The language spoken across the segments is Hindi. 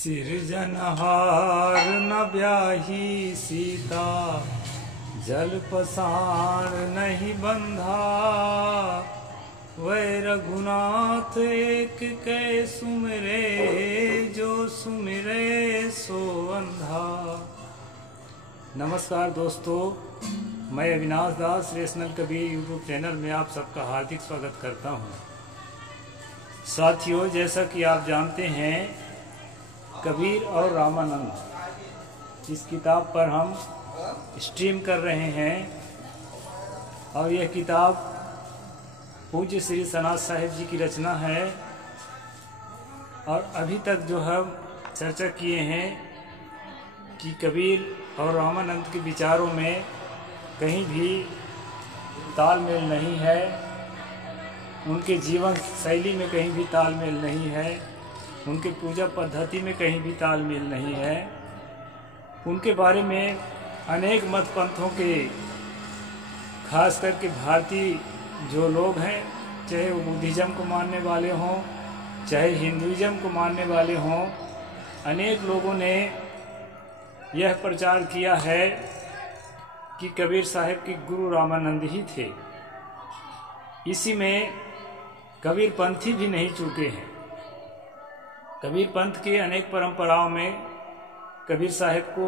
सिरजनहार न ब्याही सीता, जल पसार नहीं बंधा। वै रघुनाथ एक कै सुमिरे, जो सुमिरे सो अंधा। नमस्कार दोस्तों, मैं अविनाश दास रेशनल कबीर यूट्यूब चैनल में आप सबका हार्दिक स्वागत करता हूं। साथियों, जैसा कि आप जानते हैं, कबीर और रामानंद इस किताब पर हम स्ट्रीम कर रहे हैं और यह किताब पूज्य श्री सनातन साहिब जी की रचना है। और अभी तक जो हम चर्चा किए हैं कि कबीर और रामानंद के विचारों में कहीं भी तालमेल नहीं है, उनके जीवन शैली में कहीं भी तालमेल नहीं है, उनके पूजा पद्धति में कहीं भी तालमेल नहीं है। उनके बारे में अनेक मत पंथों के, खास करके भारतीय जो लोग हैं, चाहे वो बुद्धिज़्म को मानने वाले हों, चाहे हिंदुइज़्म को मानने वाले हों, अनेक लोगों ने यह प्रचार किया है कि कबीर साहब के गुरु रामानंद ही थे। इसी में कबीर पंथी भी नहीं चूके हैं। कबीर पंथ के अनेक परंपराओं में कबीर साहब को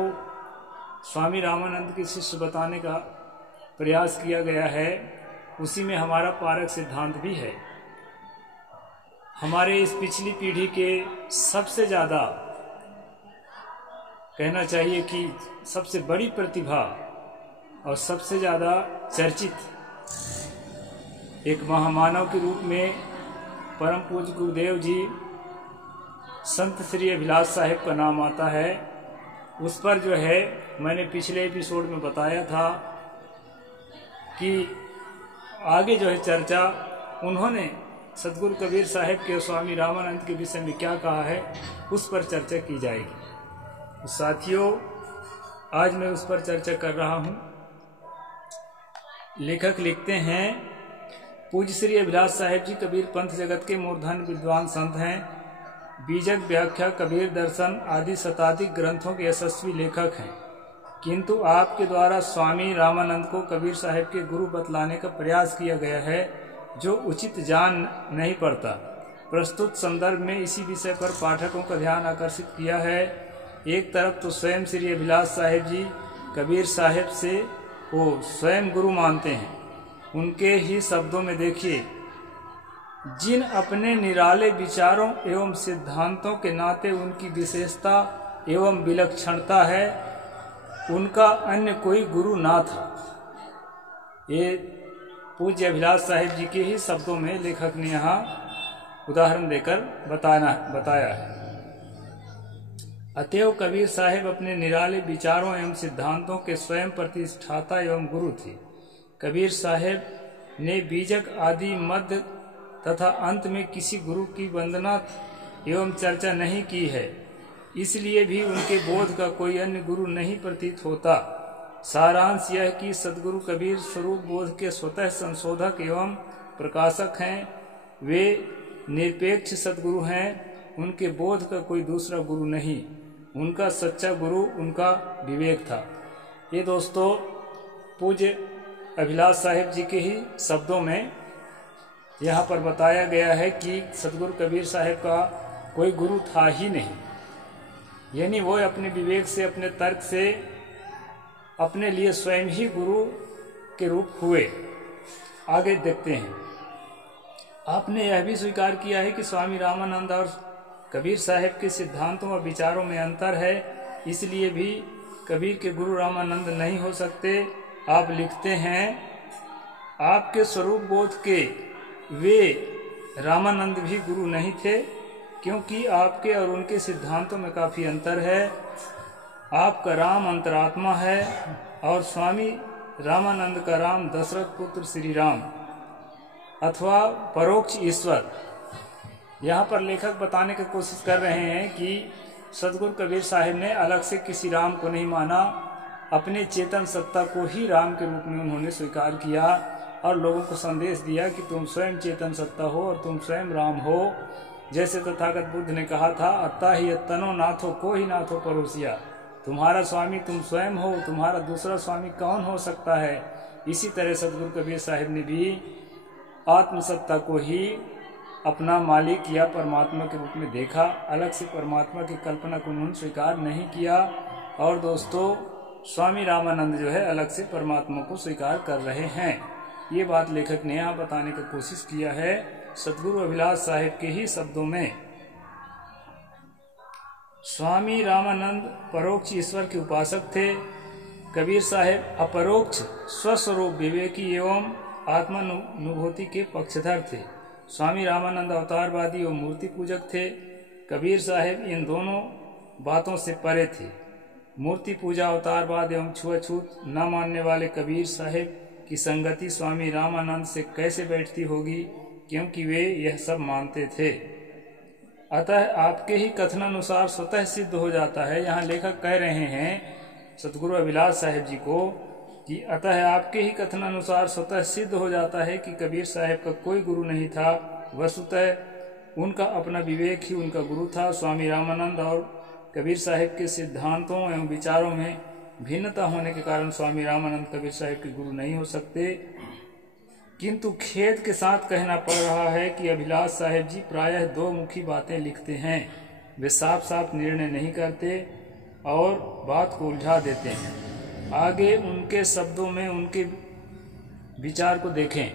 स्वामी रामानंद के शिष्य बताने का प्रयास किया गया है। उसी में हमारा पारक सिद्धांत भी है। हमारे इस पिछली पीढ़ी के सबसे ज़्यादा, कहना चाहिए कि सबसे बड़ी प्रतिभा और सबसे ज़्यादा चर्चित एक महामानव के रूप में परम पूज्य गुरुदेव जी संत श्री अभिलाष साहिब का नाम आता है। उस पर जो है, मैंने पिछले एपिसोड में बताया था कि आगे जो है चर्चा उन्होंने सतगुरु कबीर साहिब के स्वामी रामानंद के विषय में क्या कहा है, उस पर चर्चा की जाएगी। तो साथियों, आज मैं उस पर चर्चा कर रहा हूँ। लेखक लिखते हैं, पूज्य श्री अभिलाष साहिब जी कबीर पंथ जगत के मूर्धन विद्वान संत हैं। बीजक, व्याख्या, कबीर दर्शन आदि शताधिक ग्रंथों के यशस्वी लेखक हैं। किंतु आपके द्वारा स्वामी रामानंद को कबीर साहब के गुरु बतलाने का प्रयास किया गया है, जो उचित जान नहीं पड़ता। प्रस्तुत संदर्भ में इसी विषय पर पाठकों का ध्यान आकर्षित किया है। एक तरफ तो स्वयं श्री अभिलाष साहिब जी कबीर साहब से वो स्वयं गुरु मानते हैं। उनके ही शब्दों में देखिए, जिन अपने निराले विचारों एवं सिद्धांतों के नाते उनकी विशेषता एवं विलक्षणता है, उनका अन्य कोई गुरु ना था। ये पूज्य अभिलाष साहिब जी के ही शब्दों में लेखक ने यहाँ उदाहरण देकर बताया है। अतएव कबीर साहिब अपने निराले विचारों एवं सिद्धांतों के स्वयं प्रतिष्ठाता एवं गुरु थे। कबीर साहिब ने बीजक आदि मध्य तथा अंत में किसी गुरु की वंदना एवं चर्चा नहीं की है, इसलिए भी उनके बोध का कोई अन्य गुरु नहीं प्रतीत होता। सारांश यह कि सद्गुरु कबीर स्वरूप बोध के स्वतः संशोधक एवं प्रकाशक हैं। वे निरपेक्ष सद्गुरु हैं। उनके बोध का कोई दूसरा गुरु नहीं। उनका सच्चा गुरु उनका विवेक था। ये दोस्तों पूज्य अभिलाष साहिब जी के ही शब्दों में यहाँ पर बताया गया है कि सतगुरु कबीर साहब का कोई गुरु था ही नहीं। यानी वो अपने विवेक से, अपने तर्क से अपने लिए स्वयं ही गुरु के रूप हुए। आगे देखते हैं। आपने यह भी स्वीकार किया है कि स्वामी रामानंद और कबीर साहब के सिद्धांतों और विचारों में अंतर है, इसलिए भी कबीर के गुरु रामानंद नहीं हो सकते। आप लिखते हैं, आपके स्वरूप बोध के वे रामानंद भी गुरु नहीं थे, क्योंकि आपके और उनके सिद्धांतों में काफ़ी अंतर है। आपका राम अंतरात्मा है और स्वामी रामानंद का राम दशरथ पुत्र श्री राम अथवा परोक्ष ईश्वर। यहाँ पर लेखक बताने की कोशिश कर रहे हैं कि सतगुरु कबीर साहिब ने अलग से किसी राम को नहीं माना, अपने चेतन सत्ता को ही राम के रूप में उन्होंने स्वीकार किया और लोगों को संदेश दिया कि तुम स्वयं चेतन सत्ता हो और तुम स्वयं राम हो। जैसे तथागत बुद्ध ने कहा था, अत्ता ही तनो नाथो को ही नाथो परोसिया, तुम्हारा स्वामी तुम स्वयं हो, तुम्हारा दूसरा स्वामी कौन हो सकता है। इसी तरह सदगुरु कबीर साहिब ने भी आत्मसत्ता को ही अपना मालिक या परमात्मा के रूप में देखा, अलग से परमात्मा की कल्पना को उन्होंने स्वीकार नहीं किया। और दोस्तों, स्वामी रामानंद जो है अलग से परमात्मा को स्वीकार कर रहे हैं। ये बात लेखक ने यहाँ बताने की कोशिश किया है सदगुरु अभिलाष साहिब के ही शब्दों में। स्वामी रामानंद परोक्ष ईश्वर के उपासक थे। कबीर साहिब अपरोक्ष स्वस्वरूप विवेकी एवं आत्मानुभूति के पक्षधर थे। स्वामी रामानंद अवतारवादी एवं मूर्ति पूजक थे। कबीर साहिब इन दोनों बातों से परे थे। मूर्ति पूजा, अवतारवाद एवं छुआछूत न मानने वाले कबीर साहिब की संगति स्वामी रामानंद से कैसे बैठती होगी, क्योंकि वे यह सब मानते थे। अतः आपके ही कथनानुसार स्वतः सिद्ध हो जाता है। यहाँ लेखक कह रहे हैं सदगुरु अभिलाष साहिब जी को कि अतः आपके ही कथनानुसार स्वतः सिद्ध हो जाता है कि कबीर साहिब का कोई गुरु नहीं था, वस्तुतः उनका अपना विवेक ही उनका गुरु था। स्वामी रामानंद और कबीर साहिब के सिद्धांतों एवं विचारों में भिन्नता होने के कारण स्वामी रामानंद कबीर साहिब के गुरु नहीं हो सकते। किंतु खेद के साथ कहना पड़ रहा है कि अभिलाष साहिब जी प्रायः दो मुखी बातें लिखते हैं। वे साफ साफ निर्णय नहीं करते और बात को उलझा देते हैं। आगे उनके शब्दों में उनके विचार को देखें।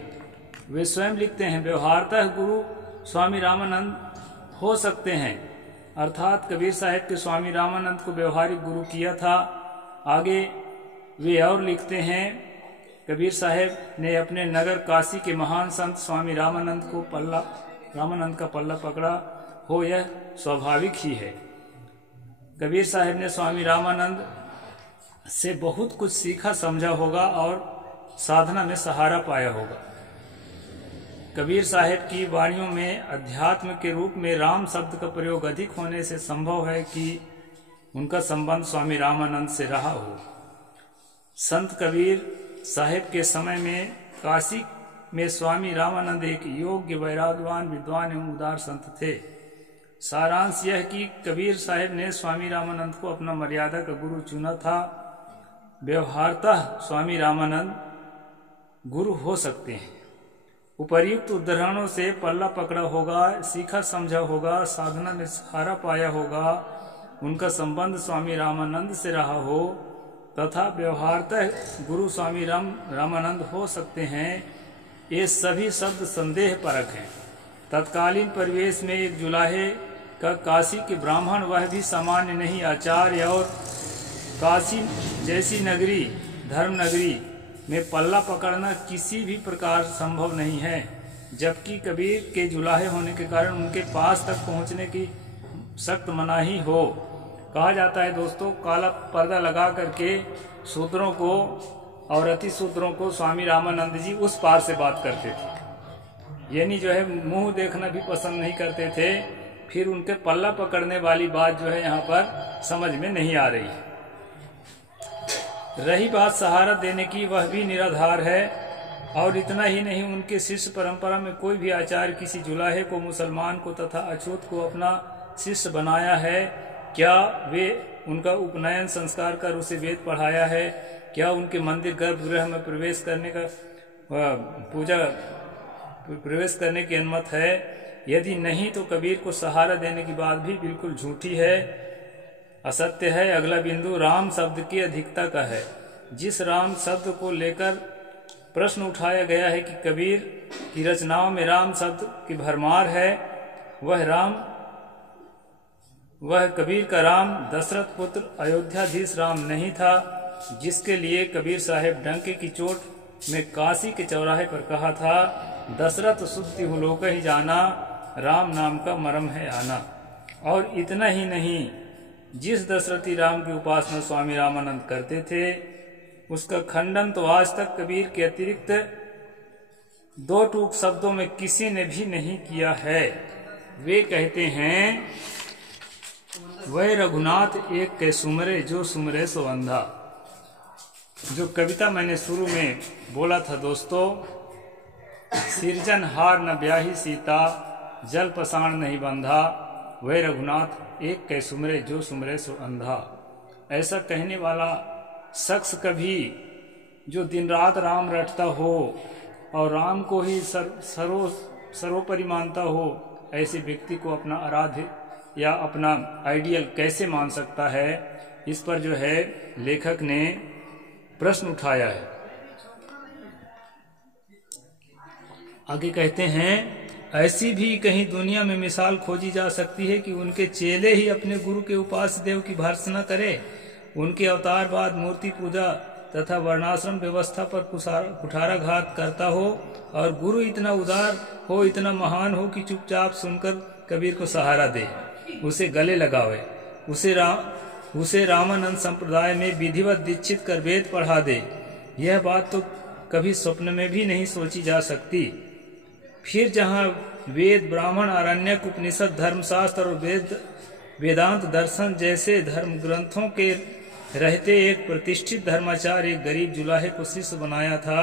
वे स्वयं लिखते हैं, व्यवहारतः गुरु स्वामी रामानंद हो सकते हैं, अर्थात कबीर साहिब के स्वामी रामानंद को व्यवहारिक गुरु किया था। आगे वे और लिखते हैं, कबीर साहिब ने अपने नगर काशी के महान संत स्वामी रामानंद का पल्ला पकड़ा हो, यह स्वाभाविक ही है। कबीर साहिब ने स्वामी रामानंद से बहुत कुछ सीखा समझा होगा और साधना में सहारा पाया होगा। कबीर साहिब की वाणियों में अध्यात्म के रूप में राम शब्द का प्रयोग अधिक होने से संभव है कि उनका संबंध स्वामी रामानंद से रहा हो। संत कबीर साहिब के समय में काशी में स्वामी रामानंद एक योग्य, वैराग्यवान, विद्वान एवं उदार संत थे। सारांश यह कि कबीर साहिब ने स्वामी रामानंद को अपना मर्यादा का गुरु चुना था। व्यवहारतः स्वामी रामानंद गुरु हो सकते हैं। उपर्युक्त उदाहरणों से पल्ला पकड़ा होगा, सीखा समझा होगा, साधना में सहारा पाया होगा, उनका संबंध स्वामी रामानंद से रहा हो तथा व्यवहारतः गुरु स्वामी रामानंद हो सकते हैं, ये सभी शब्द संदेह परक हैं। तत्कालीन परिवेश में एक जुलाहे का काशी के ब्राह्मण, वह भी सामान्य नहीं, आचार्य और काशी जैसी नगरी, धर्म नगरी में पल्ला पकड़ना किसी भी प्रकार संभव नहीं है। जबकि कबीर के जुलाहे होने के कारण उनके पास तक पहुंचने की सख्त मनाही हो। कहा जाता है दोस्तों, काला पर्दा लगा करके शूद्रों को और अति शूद्रों को स्वामी रामानंद जी उस पार से बात करते थे, यानी जो है मुंह देखना भी पसंद नहीं करते थे। फिर उनके पल्ला पकड़ने वाली बात जो है यहाँ पर समझ में नहीं आ रही। रही बात सहारा देने की, वह भी निराधार है। और इतना ही नहीं, उनके शिष्य परंपरा में कोई भी आचार्य किसी जुलाहे को, मुसलमान को तथा अछूत को अपना शिष्य बनाया है? क्या वे उनका उपनयन संस्कार कर उसे वेद पढ़ाया है? क्या उनके मंदिर गर्भगृह में प्रवेश करने की अनुमति है? यदि नहीं तो कबीर को सहारा देने की बात भी बिल्कुल झूठी है, असत्य है। अगला बिंदु राम शब्द की अधिकता का है। जिस राम शब्द को लेकर प्रश्न उठाया गया है कि कबीर की रचनाओं में राम शब्द की भरमार है, वह कबीर का राम दशरथ पुत्र अयोध्याधीश राम नहीं था, जिसके लिए कबीर साहिब डंके की चोट में काशी के चौराहे पर कहा था, दशरथ सुधि हुलोक ही जाना, राम नाम का मरम है आना। और इतना ही नहीं, जिस दशरथी राम की उपासना स्वामी रामानंद करते थे, उसका खंडन तो आज तक कबीर के अतिरिक्त दो टूक शब्दों में किसी ने भी नहीं किया है। वे कहते हैं, वह रघुनाथ एक के सुमरे, जो सुमरे सो अंधा। जो कविता मैंने शुरू में बोला था दोस्तों, सिरजनहार न ब्याही सीता, जल पसाण नहीं बंधा, वह रघुनाथ एक कै सुमरे जो सुमरे सो अंधा। ऐसा कहने वाला शख्स कभी जो दिन रात राम रटता हो और राम को ही सर्वोपरि मानता हो, ऐसे व्यक्ति को अपना आराध्य या अपना आइडियल कैसे मान सकता है? इस पर जो है लेखक ने प्रश्न उठाया है। आगे कहते हैं, ऐसी भी कहीं दुनिया में मिसाल खोजी जा सकती है कि उनके चेले ही अपने गुरु के उपास्य देव की भर्त्सना करे, उनके अवतार बाद मूर्ति पूजा तथा वर्णाश्रम व्यवस्था पर कुठाराघात करता हो, और गुरु इतना उदार हो, इतना महान हो कि चुपचाप सुनकर कबीर को सहारा दे, उसे गले लगावे, उसे रामानंद संप्रदाय में विधिवत दीक्षित कर वेद पढ़ा दे। यह बात तो कभी स्वप्न में भी नहीं सोची जा सकती। फिर जहाँ वेद, ब्राह्मण, आरण्यक, उपनिषद, धर्मशास्त्र और वेदांत दर्शन जैसे धर्म ग्रंथों के रहते एक प्रतिष्ठित धर्माचार्य एक गरीब जुलाहे को शिष्य बनाया था,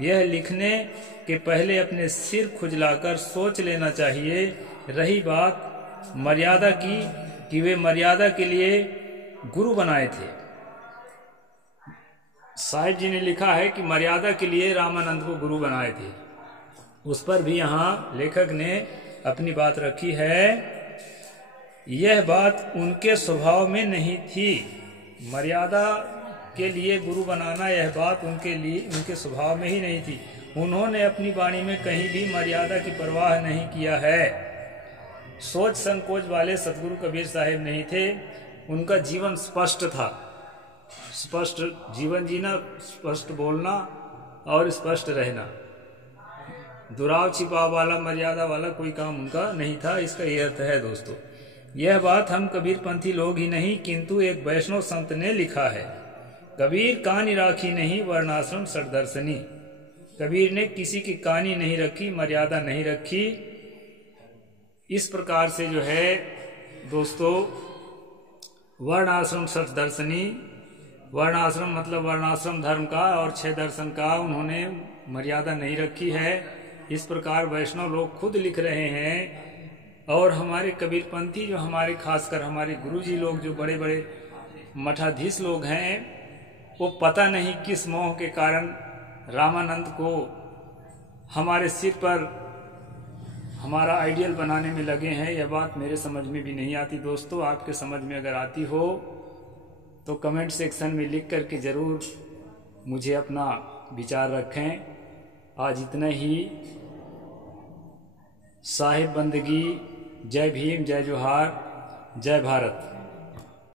यह लिखने के पहले अपने सिर खुजलाकर सोच लेना चाहिए। रही बात मर्यादा की कि वे मर्यादा के लिए गुरु बनाए थे। साहिब जी ने लिखा है कि मर्यादा के लिए रामानंद को गुरु बनाए थे। उस पर भी यहाँ लेखक ने अपनी बात रखी है। यह बात उनके स्वभाव में नहीं थी। मर्यादा के लिए गुरु बनाना, यह बात उनके स्वभाव में ही नहीं थी। उन्होंने अपनी वाणी में कहीं भी मर्यादा की परवाह नहीं किया है। सोच संकोच वाले सतगुरु कबीर साहिब नहीं थे। उनका जीवन स्पष्ट था, स्पष्ट जीवन जीना, स्पष्ट बोलना और स्पष्ट रहना। दुराव छिपाव वाला, मर्यादा वाला कोई काम उनका नहीं था। इसका यह अर्थ है दोस्तों। यह बात हम कबीरपंथी लोग ही नहीं किंतु एक वैष्णव संत ने लिखा है। कबीर कानी राखी नहीं वर्णाश्रम सटदर्शनी। कबीर ने किसी की कानी नहीं रखी, मर्यादा नहीं रखी। इस प्रकार से जो है दोस्तों, वर्णाश्रम सटदर्शनी, वर्णाश्रम मतलब वर्णाश्रम धर्म का और 6 दर्शन का उन्होंने मर्यादा नहीं रखी है। इस प्रकार वैष्णव लोग खुद लिख रहे हैं। और हमारे कबीरपंथी जो हमारे खासकर हमारे गुरुजी लोग जो बड़े बड़े मठाधीश लोग हैं, वो पता नहीं किस मोह के कारण रामानंद को हमारे सिर पर हमारा आइडियल बनाने में लगे हैं। यह बात मेरे समझ में भी नहीं आती दोस्तों। आपके समझ में अगर आती हो तो कमेंट सेक्शन में लिख करके ज़रूर मुझे अपना विचार रखें। आज इतना ही। साहिब बंदगी। जय भीम, जय जोहार, जय भारत।